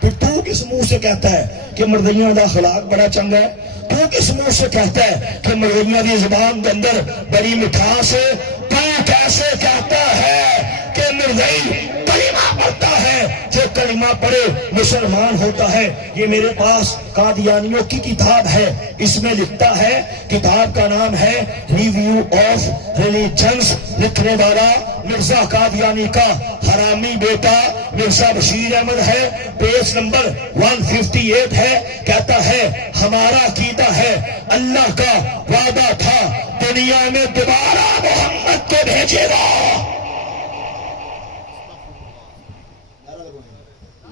پھر تو کس منہ سے کہتا ہے کہ مردیاں دا اخلاق بڑا چنگا ہے؟ تو کس منہ سے کہتا ہے کہ مردیاں دی زبان کے اندر بڑی مٹھاس ہے؟ تو کیسے کہتا ہے کہ مردئی کلمہ پڑھتا ہے؟ جو کلمہ پڑھے مسلمان ہوتا ہے. یہ میرے پاس قادیانیوں کی کتاب ہے. اس میں لکھتا ہے، کتاب کا نام ہے ریویو آف ریلیجنز. لکھنے والا مرزا قادیانی کا حرامی بیٹا مرزا بشیر احمد ہے. پیج نمبر 158 ہے. کہتا ہے ہمارا عقیدہ ہے اللہ کا وعدہ تھا دنیا میں دوبارہ محمد کو بھیجے گا.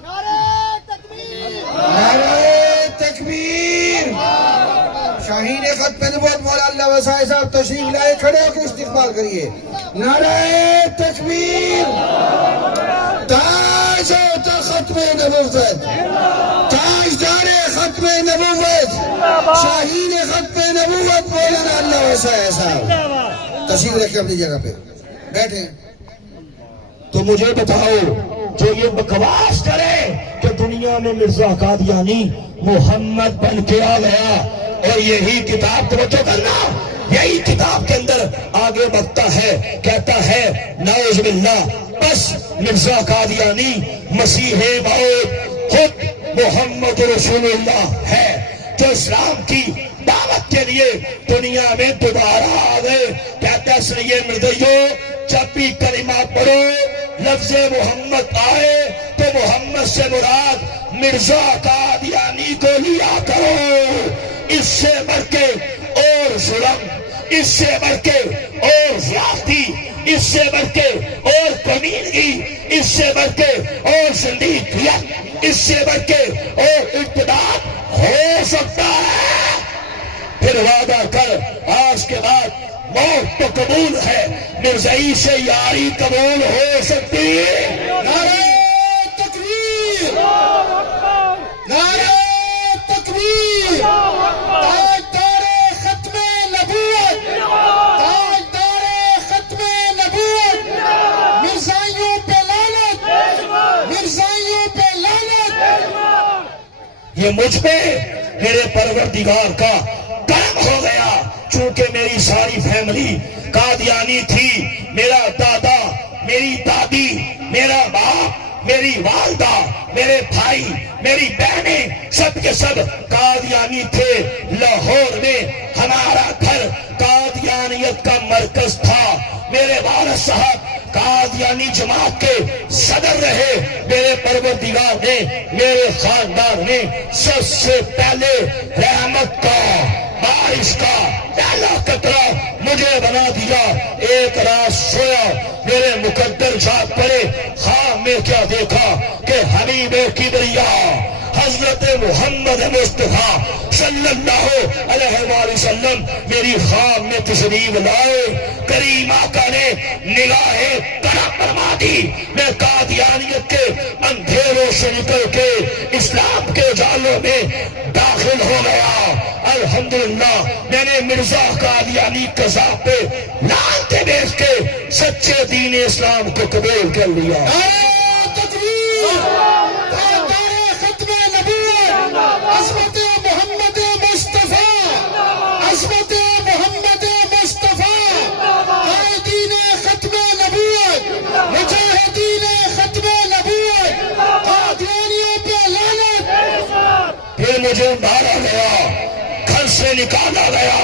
نعرہ تکبیر. شاہین ختم نبوت مولا اللہ وسائے صاحب تشریف لائے، کھڑے ہو کے استقبال کریے. نعرہ تکبیر. تاج ہوتا ختم نبوت، تاجدار ختم نبوت، شاہین ختم نبوت مولانا اللہ وسائے صاحب تشریف رکھے اپنی جگہ پہ بیٹھے. تو مجھے بتاؤ جو یہ بکواس کرے کہ دنیا میں مرزا قادیانی محمد بن کے آ گیا، اور یہی کتاب توجہ کرنا، یہی کتاب کے اندر آگے بڑھتا ہے. کہتا ہے نعوذ باللہ بس مرزا قادیانی مسیح موعود خود محمد رسول اللہ ہے جو اسلام کی دعوت کے لیے دنیا میں دوبارہ آ گئے. کہتا ہے اس لیے مردیوں جب بھی کلمہ پڑھو لفظ محمد آئے تو محمد سے مراد مرزا قادیانی کو لیا کرو. اس سے بڑھ کے اور ظلم، اس سے بڑھ کے اور زیادتی، اس سے بڑھ کے اور کمینگی، اس سے بڑھ کے اور زندگیت، اس سے بڑھ کے اور ارتداد ہو سکتا ہے؟ پھر وعدہ کر آج کے بعد موت تو قبول ہے، مرزائی سے یاری قبول ہو سکتی ہے. نعرہ تکبیر. نعرہ تکبیر. تاجدار ختم نبوت، تاجدار ختم یہ مجھ پہ میرے پروردگار کا کرم ہو گیا، چونکہ میری ساری فیملی قادیانی تھی، میرا دادا، میری دادی، میرا باپ، میری والدہ، میرے بھائی، میری بہنیں، سب کے سب قادیانی تھے۔ لاہور میں ہمارا گھر قادیانیت کا مرکز تھا۔ میرے والد صاحب قادیانی جماعت کے صدر رہے۔ میرے پروردگار نے، میرے خاندان نے سب سے پہلے رحمت کا، بارش کا پہلا قطرہ مجھے بنا دیا۔ ایک رات سویا، میرے مقدر جاگ پڑے، خواب میں کیا دیکھا کہ حبیب کبریا حضرت محمد مصطفیٰ صلی اللہ علیہ وآلہ وسلم میری خواب میں تشریف لائے۔ کریم آقا نے نگاہ کرم فرما دی۔ میں قادیانیت کے اندھیروں سے نکل کے اسلام کے جالوں میں داخل ہو گیا۔ الحمدللہ میں نے مرزا قادیانی قذاب پہ لعنتیں بیچ کے سچے دین اسلام کو قبول کر لیا۔ عظمت محمد مصطفیٰ، عظمت محمد مصطفیٰ، قائدین ختم نبوت، مجاہدین ختم نبوت، قادیانیوں پہ لعنت۔ پھر مجھے مارا گیا، گھر سے نکالا گیا،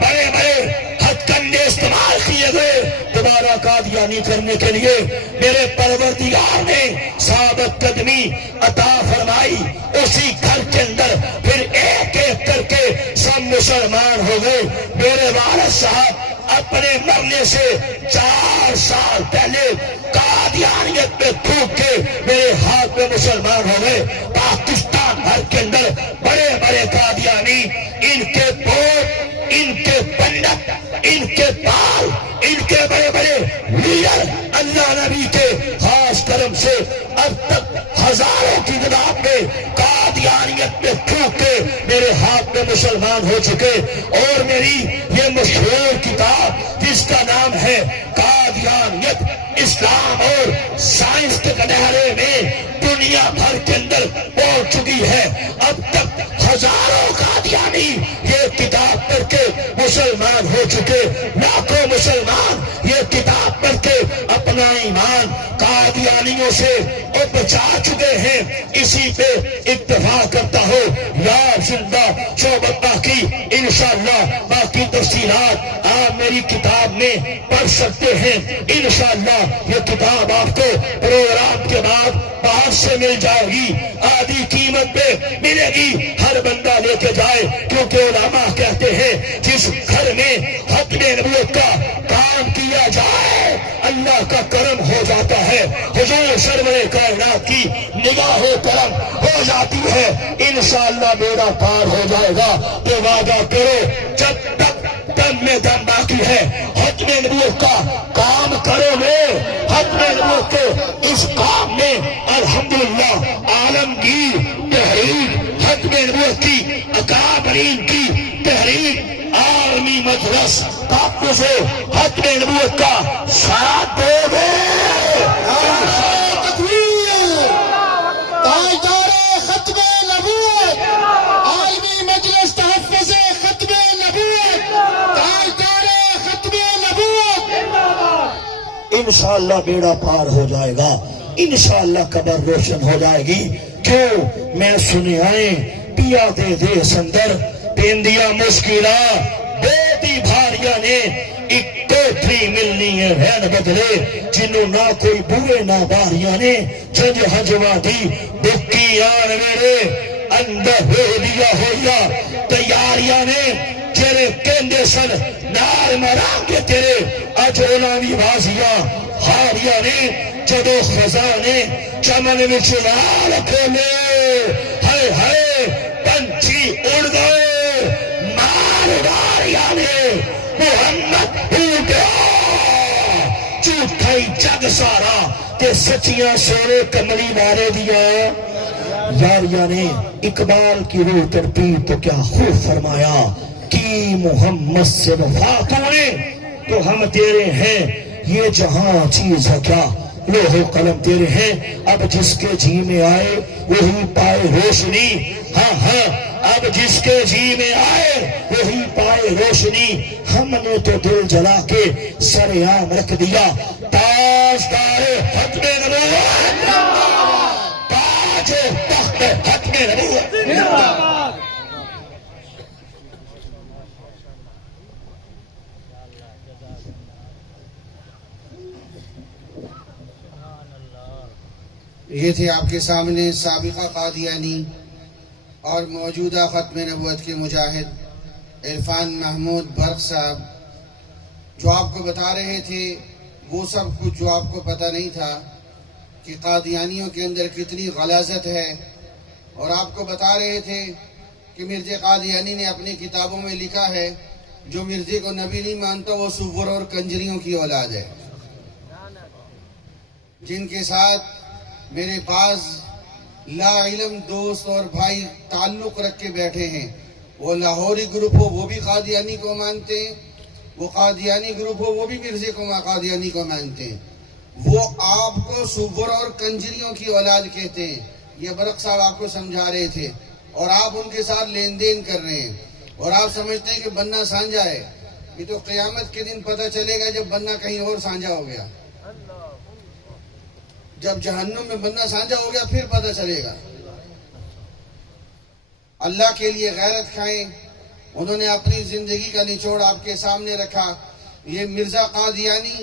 بڑے بڑے ہتھ کنڈے استعمال کیے گئے دوبارہ قادیانی کرنے کے لیے۔ میرے پروردگار نے ثابت قدمی عطا فرمائی۔ اسی گھر کے اندر پھر ایک ایک کر کے سب مسلمان ہو گئے۔ میرے والد صاحب اپنے مرنے سے 4 سال پہلے قادیانیت پہ تھوک کے میرے ہاتھ میں مسلمان ہو گئے۔ پاکستان بھر کے اندر بڑے بڑے قادیانی، ان کے پوت، ان کے پنڈت، ان کے پال، ان کے بڑے بڑے لیڈر اللہ نبی کے خاص کرم سے اب تک ہزاروں کی تعداد میں قادیانیت میں تھوک کے میرے ہاتھ میں مسلمان ہو چکے۔ اور میری یہ مشہور کتاب جس کا نام ہے قادیانیت، اسلام اور سائنس کے کنارے میں دنیا بھر کے اندر پہنچ چکی ہے۔ اب تک ہزاروں قادیانی یہ کتاب پڑھ کے مسلمان ہو چکے، لاکھوں مسلمان یہ کتاب پڑھ کے اپنا ایمان قادیانیوں سے بچا چکے ہیں۔ اسی پہ اتفاق کرتا ہوں، یار زندہ صحبت باقی، انشاءاللہ باقی تفصیلات آپ میری کتاب میں پڑھ سکتے ہیں۔ انشاءاللہ یہ کتاب آپ کو پروگرام کے بعد باہر سے مل جائے گی، آدھی قیمت پہ ملے گی، ہر بندہ لے کے جائے، کیونکہ علماء کہتے ہیں جس گھر میں ختم نبوت کا کام کیا جائے اللہ کا کرم ہو جاتا ہے، حضور سرور کائنات کی نگاہ کرم ہو جاتی ہے۔ انشاءاللہ بیڑا پار ہو جائے گا۔ تو وعدہ کرو جب تک دم میں دم باقی ہے ختم نبوت کا کام کرو گے۔ ختم نبوت کے اس کام میں الحمدللہ عالمگیر تحریک، ختم نبوت کی اکابرین کی تحریک، عالمی مجلس تحفظ ختم نبوت کا ساتھ دے گے۔ تاجدار ختم نبوت، عالمی مجلس تحفظ ختم نبوت، تاجدار ختم نبوت۔ انشاءاللہ بیڑا پار ہو جائے گا، انشاءاللہ قبر روشن ہو جائے گی۔ کیوں میں سنے آئے پیا دے دے سندر پیندیا مشکلہ بیٹی بھاریا نے ایک کوٹری ملنی ہے رہن بدلے، جنہوں نہ کوئی بوئے نہ باریاں نے جنج ہجوا دی بکی آن میرے اندر ہو دیا ہویا تیاریاں نے تیرے کہندے سن نار مرانگے تیرے اج اولانی بازیاں ہاریاں نے جدو خزاں نے چمن وچ لال کھولے، ہائے ہائے پنچھی اڑ گئے، مار ڈاریاں نے محمد بھوٹیا جھوٹائی جگ سارا تے سچیاں سونے کملی مارے دیا۔ یاریاں نے اقبال کی روح تڑپی تو کیا خوب فرمایا کہ محمد سے وفا تو نے تو ہم تیرے ہیں، یہ جہاں چیز ہے کیا لوح و قلم تیرے ہیں، اب جس کے جی میں آئے وہی پائے روشنی، ہاں ہاں اب جس کے جی میں آئے وہی پائے روشنی، ہم نے تو دل جلا کے سر عام رکھ دیا تاجدار ختم نبوت، تاج و تخت ختم نبوت۔ یہ تھے آپ کے سامنے سابقہ قادیانی اور موجودہ ختم نبوت کے مجاہد عرفان محمود برق صاحب، جو آپ کو بتا رہے تھے وہ سب کچھ جو آپ کو پتہ نہیں تھا کہ قادیانیوں کے اندر کتنی غلاظت ہے، اور آپ کو بتا رہے تھے کہ مرزا قادیانی نے اپنی کتابوں میں لکھا ہے جو مرزے کو نبی نہیں مانتا وہ سور اور کنجریوں کی اولاد ہے، جن کے ساتھ میرے پاس لا علم دوست اور بھائی تعلق رکھ کے بیٹھے ہیں۔ وہ لاہوری گروپ ہو وہ بھی قادیانی کو مانتے ہیں، وہ قادیانی گروپ ہو وہ بھی مرزے کو قادیانی کو مانتے ہیں، وہ آپ کو سور اور کنجریوں کی اولاد کہتے ہیں۔ یہ برق صاحب آپ کو سمجھا رہے تھے، اور آپ ان کے ساتھ لین دین کر رہے ہیں، اور آپ سمجھتے ہیں کہ بننا سانجا ہے۔ یہ تو قیامت کے دن پتہ چلے گا جب بننا کہیں اور سانجا ہو گیا، جب جہنم میں بننا سانجا ہو گیا پھر پتہ چلے گا۔ اللہ کے لیے غیرت کھائیں، انہوں نے اپنی زندگی کا نچوڑ آپ کے سامنے رکھا۔ یہ مرزا قادیانی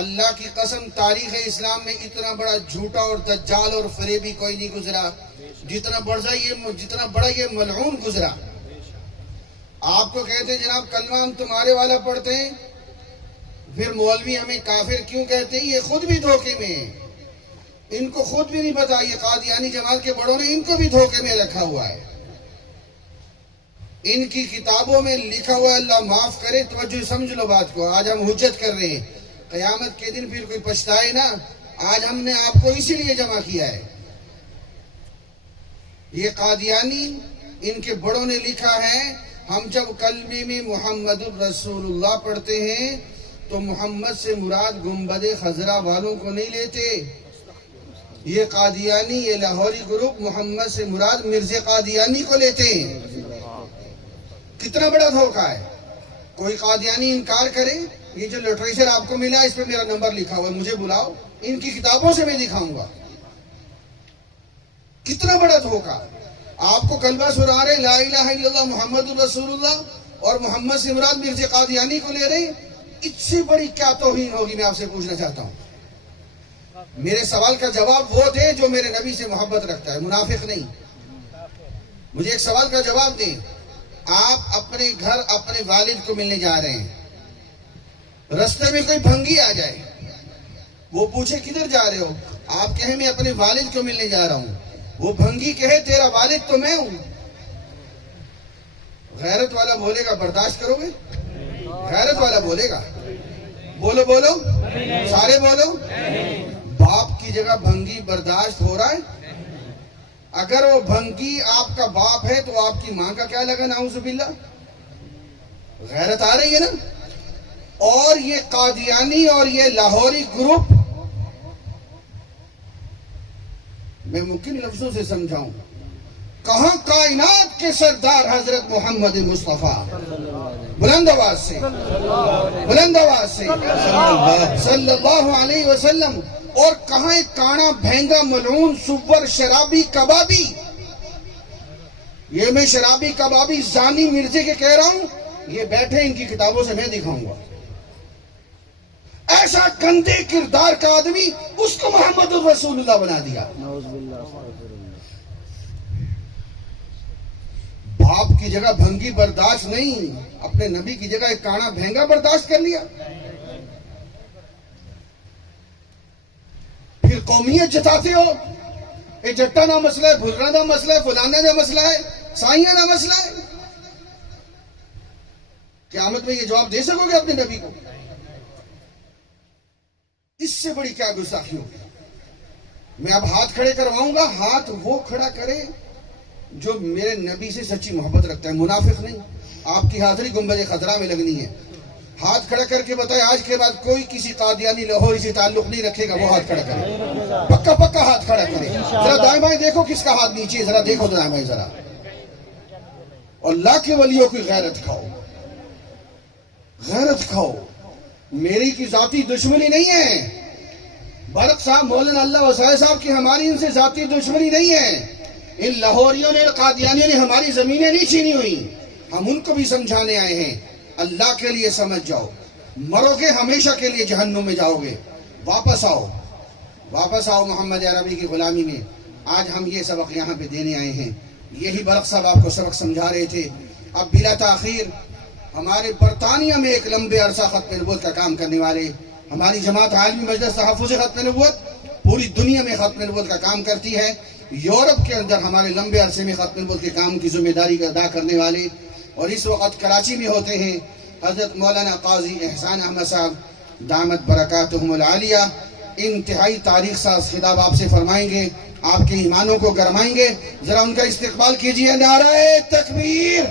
اللہ کی قسم تاریخ اسلام میں اتنا بڑا جھوٹا اور دجال اور فریبی کوئی نہیں گزرا جتنا بڑا یہ ملعون گزرا۔ آپ کو کہتے ہیں جناب کلمہ ہم تمہارے والا پڑھتے ہیں، پھر مولوی ہمیں کافر کیوں کہتے ہیں؟ یہ خود بھی دھوکے میں ہیں، ان کو خود بھی نہیں پتا۔ یہ قادیانی جماعت کے بڑوں نے ان کو بھی دھوکے میں رکھا ہوا ہے۔ ان کی کتابوں میں لکھا ہوا ہے، اللہ معاف کرے، توجہ سمجھ لو بات کو، آج ہم حجت کر رہے ہیں، قیامت کے دن پھر کوئی پچھتائے نا، آج ہم نے آپ کو اسی لیے جمع کیا ہے۔ یہ قادیانی ان کے بڑوں نے لکھا ہے، ہم جب کلمے میں محمد الرسول اللہ پڑھتے ہیں تو محمد سے مراد گنبد خضرا والوں کو نہیں لیتے۔ یہ قادیانی، یہ لاہوری گروپ محمد سے مراد مرزا قادیانی کو لیتے ہیں۔ کتنا بڑا دھوکہ ہے۔ کوئی قادیانی انکار کرے، یہ جو لٹریچر آپ کو ملا اس پہ میرا نمبر لکھا ہوا ہے، مجھے بلاؤ، ان کی کتابوں سے میں دکھاؤں گا۔ کتنا بڑا دھوکہ۔ آپ کو کلمہ سنا رہے لا الہ الا اللہ محمد الرسول اللہ، اور محمد سے مراد مرزا قادیانی کو لے رہے ہیں، اس سے بڑی کیا توہین ہوگی؟ میں آپ سے پوچھنا چاہتا ہوں۔ میرے سوال کا جواب وہ دے جو میرے نبی سے محبت رکھتا ہے، منافق نہیں۔ مجھے ایک سوال کا جواب دیں، آپ اپنے گھر اپنے والد کو ملنے جا رہے ہیں، رستے میں کوئی بھنگی آ جائے، وہ پوچھے کدھر جا رہے ہو؟ آپ کہیں میں اپنے والد کو ملنے جا رہا ہوں، وہ بھنگی کہے تیرا والد تو میں ہوں، غیرت والا بولے گا برداشت کرو گے؟ غیرت والا بولے گا؟ بولو بولو، سارے بولو۔ باپ کی جگہ بھنگی برداشت ہو رہا ہے؟ اگر وہ بھنگی آپ کا باپ ہے تو آپ کی ماں کا کیا لگا؟ نعوذ باللہ۔ غیرت آ رہی ہے نا؟ اور یہ قادیانی اور یہ لاہوری گروپ، میں ممکن لفظوں سے سمجھاؤں، کہاں کائنات کے سردار حضرت محمد مصطفیٰ، بلند آواز سے، بلند آواز سے، صلی اللہ علیہ وسلم، اور کہاں ایک کانا بھینگا ملعون سور شرابی کبابی، یہ میں شرابی کبابی زانی مرزے کے کہہ رہا ہوں، یہ بیٹھے ان کی کتابوں سے میں دکھاؤں گا۔ ایسا گندے کردار کا آدمی، اس کو محمد الرسول اللہ بنا دیا۔ باپ کی جگہ بھنگی برداشت نہیں، اپنے نبی کی جگہ ایک کانا بھینگا برداشت کر لیا۔ پھر قومیت جتاتے ہو، یہ جٹا نہ مسئلہ ہے، بھلرا نہ مسئلہ ہے، فلانا نہ مسئلہ ہے، سائیاں نہ مسئلہ ہے۔ قیامت میں یہ جواب دے سکو گے اپنے نبی کو؟ اس سے بڑی کیا گستاخی ہوگی؟ میں اب ہاتھ کھڑے کرواؤں گا، ہاتھ وہ کھڑا کرے جو میرے نبی سے سچی محبت رکھتا ہے، منافق نہیں۔ آپ کی حاضری گنبد خضرا میں لگنی ہے۔ ہاتھ کھڑا کر کے بتائے آج کے بعد کوئی کسی قادیانی لاہوری سے تعلق نہیں رکھے گا، وہ ہاتھ کھڑا کرے، پکا پکا ہاتھ کھڑا کرے۔ ذرا دائیں بائیں دیکھو کس کا ہاتھ نیچے ہے، ذرا دیکھو دائیں بائیں ذرا۔ اور اللہ کے ولیوں کی غیرت کھاؤ، غیرت کھاؤ. میری کی ذاتی دشمنی نہیں ہے، برق صاحب مولانا اللہ وسائے صاحب کی ہماری ان سے ذاتی دشمنی نہیں ہے. ان لاہوریوں نے قادیانیوں نے ہماری زمینیں نہیں چھینی ہوئی، ہم ان کو بھی سمجھانے آئے ہیں. اللہ کے لیے سمجھ جاؤ، مرو گے ہمیشہ کے لیے جہنم میں جاؤ گے. واپس آؤ، واپس آؤ محمد عربی کی غلامی میں. آج ہم یہ سبق یہاں پہ دینے آئے ہیں. یہی برق صاحب آپ کو سبق سمجھا رہے تھے. اب بلا تاخیر ہمارے برطانیہ میں ایک لمبے عرصہ ختم نبوت کا کام کرنے والے ہماری جماعت عالمی مجلس تحفظ ختم نبوت پوری دنیا میں ختم نبوت کا کام کرتی ہے. یورپ کے اندر ہمارے لمبے عرصے میں ختم نبوت کے کام کی ذمہ داری ادا کرنے والے اور اس وقت کراچی میں ہوتے ہیں حضرت مولانا قاضی احسان احمد صاحب دامت برکاتہم العالیہ. انتہائی تاریخ ساز خطاب آپ سے فرمائیں گے، آپ کے ایمانوں کو گرمائیں گے. ذرا ان کا استقبال کیجیے. نعرہ تکبیر،